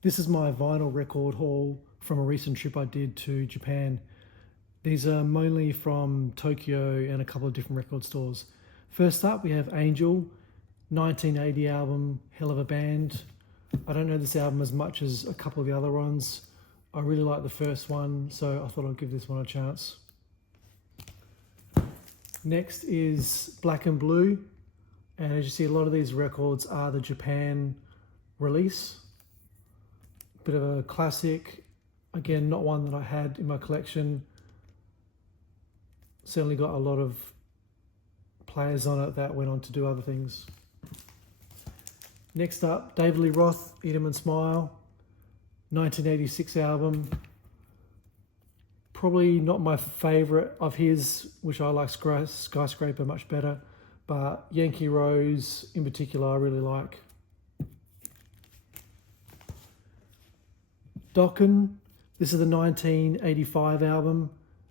This is my vinyl record haul from a recent trip I did to Japan. These are mainly from Tokyo and a couple of different record stores. First up, we have Angel, 1980 album, hell of a band. I don't know this album as much as a couple of the other ones. I really like the first one, so I thought I'd give this one a chance. Next is Black and Blue, and as you see, a lot of these records are the Japan release. Bit of a classic, again, not one that I had in my collection. Certainly got a lot of players on it that went on to do other things. Next up, David Lee Roth, Eat 'Em and Smile, 1986 album. Probably not my favourite of his, which I like Skyscraper much better, but Yankee Rose in particular I really like. Dokken, this is the 1985 album,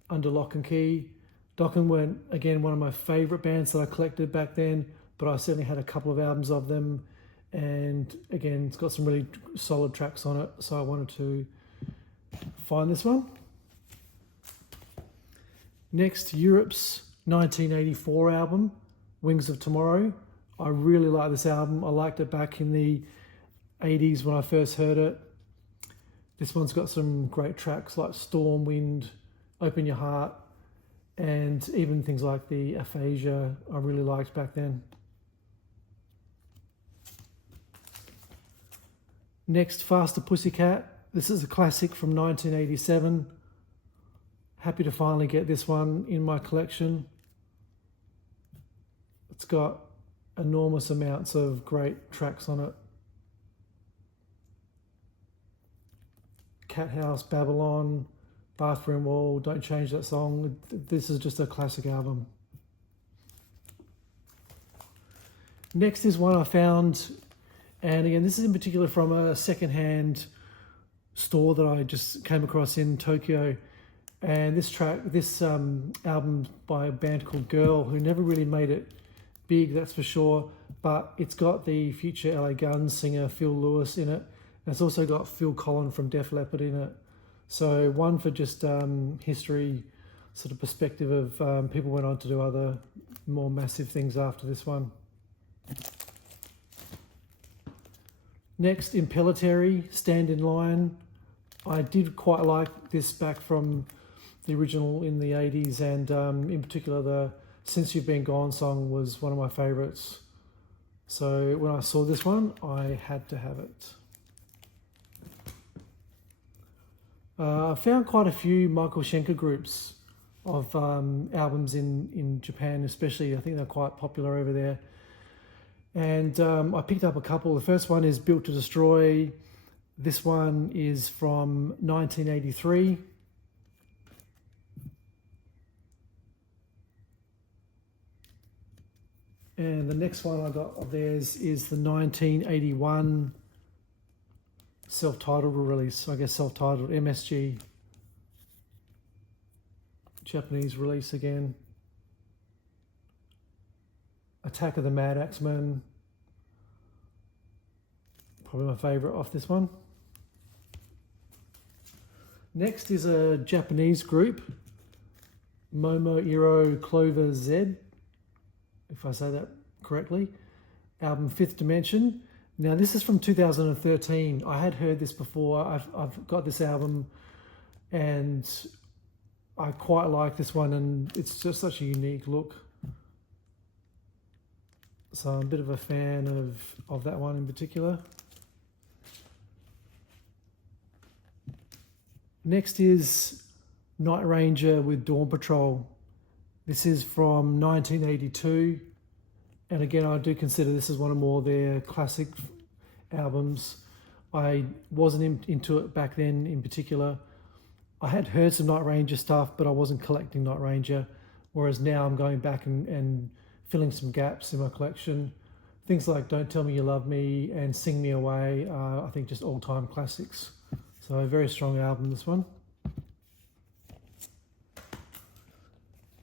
Under Lock and Key. Dokken weren't, again, one of my favourite bands that I collected back then, but I certainly had a couple of albums of them, and again, it's got some really solid tracks on it, so I wanted to find this one. Next, Europe's 1984 album, Wings of Tomorrow. I really like this album. I liked it back in the 80s when I first heard it. This one's got some great tracks like Storm Wind, Open Your Heart, and even things like the Aphasia I really liked back then. Next, Faster Pussycat. This is a classic from 1987. Happy to finally get this one in my collection. It's got enormous amounts of great tracks on it. Cat House, Babylon, Bathroom Wall, Don't Change That Song. This is just a classic album. Next is one I found, and again, this is in particular from a secondhand store that I just came across in Tokyo. And this album by a band called Girl, who never really made it big, that's for sure, but it's got the future LA Guns singer Phil Lewis in it. And it's also got Phil Collin from Def Leppard in it. So one for just history sort of perspective of people went on to do other more massive things after this one. Next, Impellitteri, Stand in Line. I did quite like this back from the original in the 80s, and in particular the Since You've Been Gone song was one of my favourites. So when I saw this one, I had to have it. I found quite a few Michael Schenker groups of albums in Japan, especially. I think they're quite popular over there. And I picked up a couple. The first one is Built to Destroy. This one is from 1983. And the next one I got of theirs is the 1981 self-titled release, I guess self-titled MSG. Japanese release again. Attack of the Mad Axemen. Probably my favourite off this one. Next is a Japanese group, Momoiro Clover Z, if I say that correctly. Album Fifth Dimension. Now this is from 2013. I had heard this before. I've got this album and I quite like this one, and it's just such a unique look. So I'm a bit of a fan of that one in particular. Next is Night Ranger with Dawn Patrol. This is from 1982. And again, I do consider this as one of more their classic albums. I wasn't into it back then in particular. I had heard some Night Ranger stuff, but I wasn't collecting Night Ranger. Whereas now I'm going back and filling some gaps in my collection. Things like Don't Tell Me You Love Me and Sing Me Away are, I think, just all-time classics. So a very strong album, this one.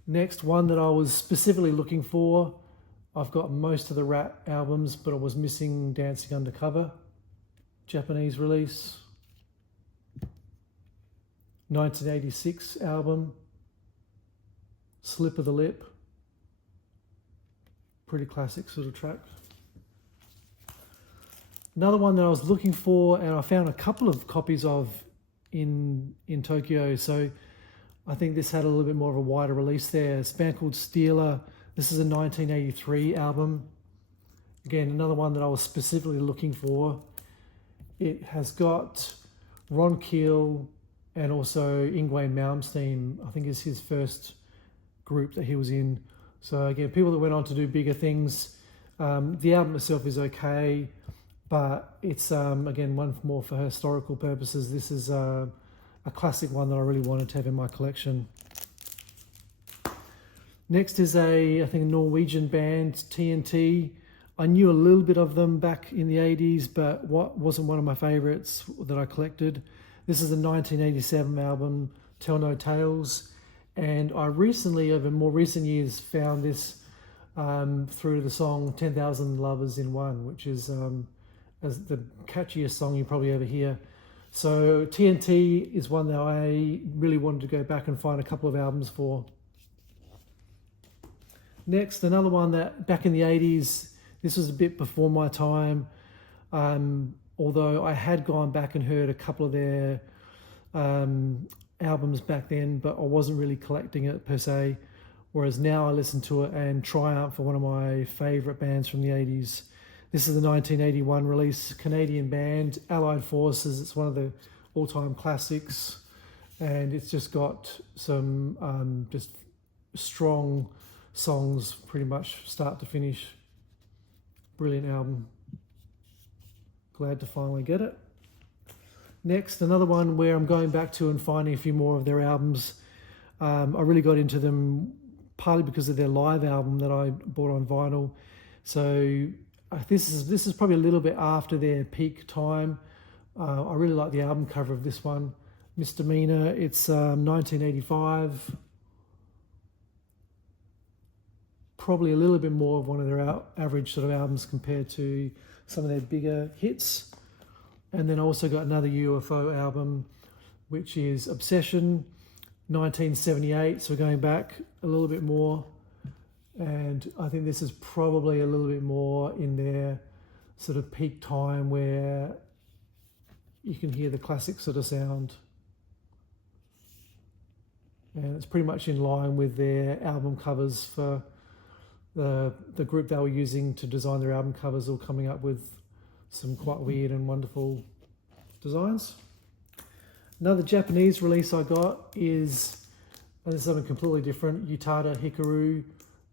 Next, one that I was specifically looking for. I've got most of the Rat albums, but I was missing Dancing Undercover. Japanese release. 1986 album, Slip of the Lip. Pretty classic sort of track. Another one that I was looking for, and I found a couple of copies of in Tokyo, so I think this had a little bit more of a wider release there. It's a band called Steeler. This is a 1983 album. Again, another one that I was specifically looking for. It has got Ron Keel and also Yngwie Malmsteen, I think is his first group that he was in. So again, people that went on to do bigger things. The album itself is okay, but it's, again, one more for historical purposes. This is a classic one that I really wanted to have in my collection. Next is I think a Norwegian band, TNT. I knew a little bit of them back in the 80s, but what wasn't one of my favorites that I collected. This is a 1987 album, Tell No Tales. And I recently, over more recent years, found this through the song 10,000 Lovers in One, which is as the catchiest song you probably ever hear. So TNT is one that I really wanted to go back and find a couple of albums for. Next, another one that back in the 80s, this was a bit before my time, although I had gone back and heard a couple of their albums back then, but I wasn't really collecting it per se, whereas now I listen to it and Triumph for one of my favourite bands from the 80s. This is the 1981 release, Canadian band, Allied Forces. It's one of the all-time classics, and it's just got some just strong songs pretty much start to finish. Brilliant album. Glad to finally get it. Next, another one where I'm going back to and finding a few more of their albums. I really got into them partly because of their live album that I bought on vinyl. So this is probably a little bit after their peak time. I really like the album cover of this one, Misdemeanor. It's 1985. Probably a little bit more of one of their average sort of albums compared to some of their bigger hits. And then I also got another UFO album, which is Obsession, 1978. So going back a little bit more. And I think this is probably a little bit more in their sort of peak time where you can hear the classic sort of sound. And it's pretty much in line with their album covers for the group they were using to design their album covers, all coming up with some quite weird and wonderful designs. Another Japanese release I got is, and this is something completely different, Utada Hikaru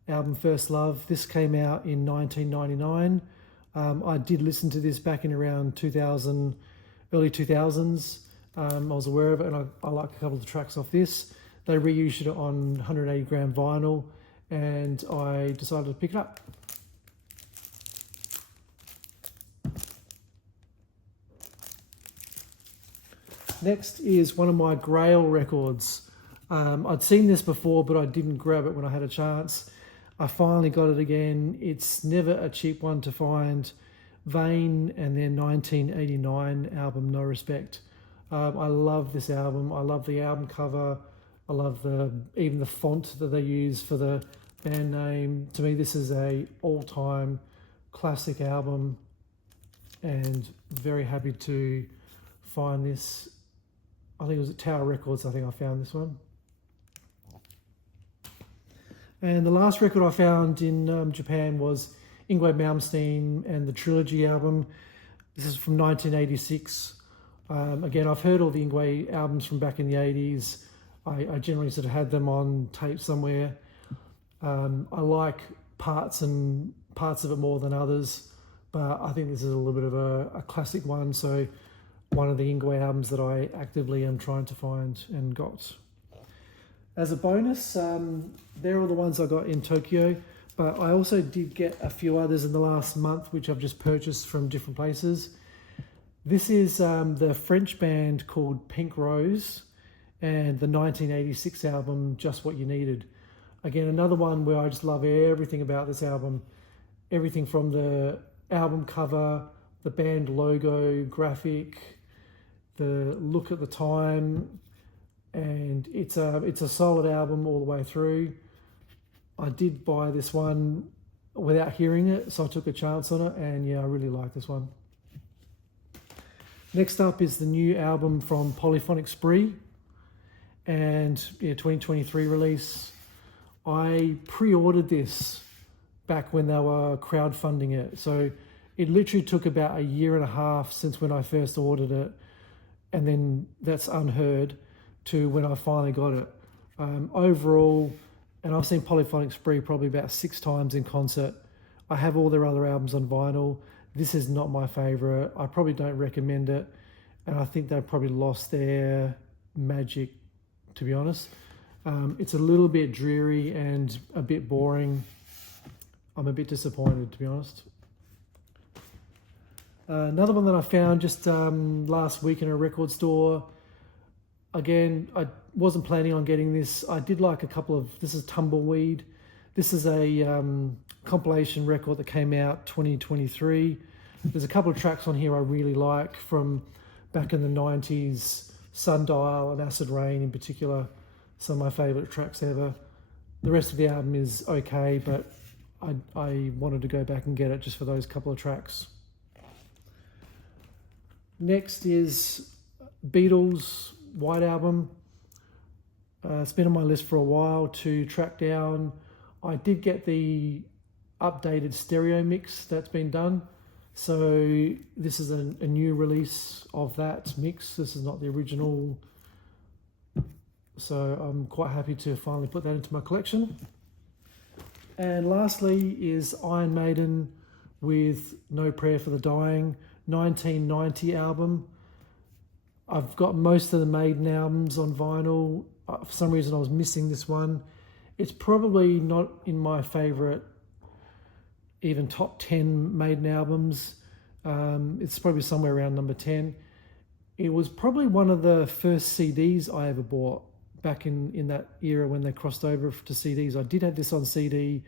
album First Love. This came out in 1999. I did listen to this back in around 2000, early 2000s. I was aware of it, and I like a couple of the tracks off this. They reissued it on 180 gram vinyl, and I decided to pick it up. Next is one of my Grail records. I'd seen this before, but I didn't grab it when I had a chance. I finally got it again. It's never a cheap one to find. Vane and their 1989 album, No Respect. I love this album. I love the album cover. I love even the font that they use for the band name. To me, this is a all-time classic album, and very happy to find this. I think it was at Tower Records. I think I found this one. And the last record I found in Japan was Yngwie Malmsteen and the Trilogy album. This is from 1986. Again, I've heard all the Yngwie albums from back in the 80s. I generally sort of had them on tape somewhere. I like parts of it more than others, but I think this is a little bit of a classic one. So one of the Yngwie albums that I actively am trying to find and got. As a bonus, they're all the ones I got in Tokyo, but I also did get a few others in the last month, which I've just purchased from different places. This is the French band called Pink Rose and the 1986 album, Just What You Needed. Again, another one where I just love everything about this album. Everything from the album cover, the band logo, graphic, the look at the time, and it's a solid album all the way through. I did buy this one without hearing it, so I took a chance on it, and yeah, I really like this one. Next up is the new album from Polyphonic Spree, and yeah, 2023 release. I pre-ordered this back when they were crowdfunding it, so it literally took about a year and a half since when I first ordered it, and then that's unheard, to when I finally got it. Overall, and I've seen Polyphonic Spree probably about 6 times in concert. I have all their other albums on vinyl. This is not my favourite. I probably don't recommend it, and I think they've probably lost their magic, to be honest. It's a little bit dreary and a bit boring. I'm a bit disappointed, to be honest. Another one that I found just last week in a record store. Again, I wasn't planning on getting this. I did like a couple of, this is Tumbleweed. This is a compilation record that came out 2023. There's a couple of tracks on here I really like from back in the 90s, Sundial and Acid Rain in particular. Some of my favourite tracks ever. The rest of the album is okay, but I wanted to go back and get it just for those couple of tracks. Next is Beatles' White Album. It's been on my list for a while to track down. I did get the updated stereo mix that's been done. So this is a new release of that mix. This is not the original. So I'm quite happy to finally put that into my collection. And lastly is Iron Maiden with No Prayer for the Dying, 1990 album. I've got most of the Maiden albums on vinyl. For some reason I was missing this one. It's probably not in my favourite, even top 10 Maiden albums. It's probably somewhere around number 10. It was probably one of the first CDs I ever bought back in that era when they crossed over to CDs. I did have this on CD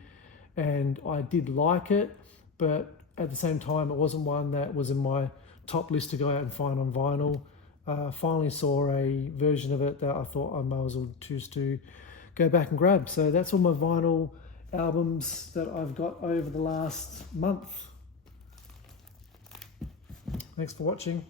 and I did like it, but at the same time it wasn't one that was in my top list to go out and find on vinyl. Finally saw a version of it that I thought I might as well choose to go back and grab. So that's all my vinyl albums that I've got over the last month. Thanks for watching.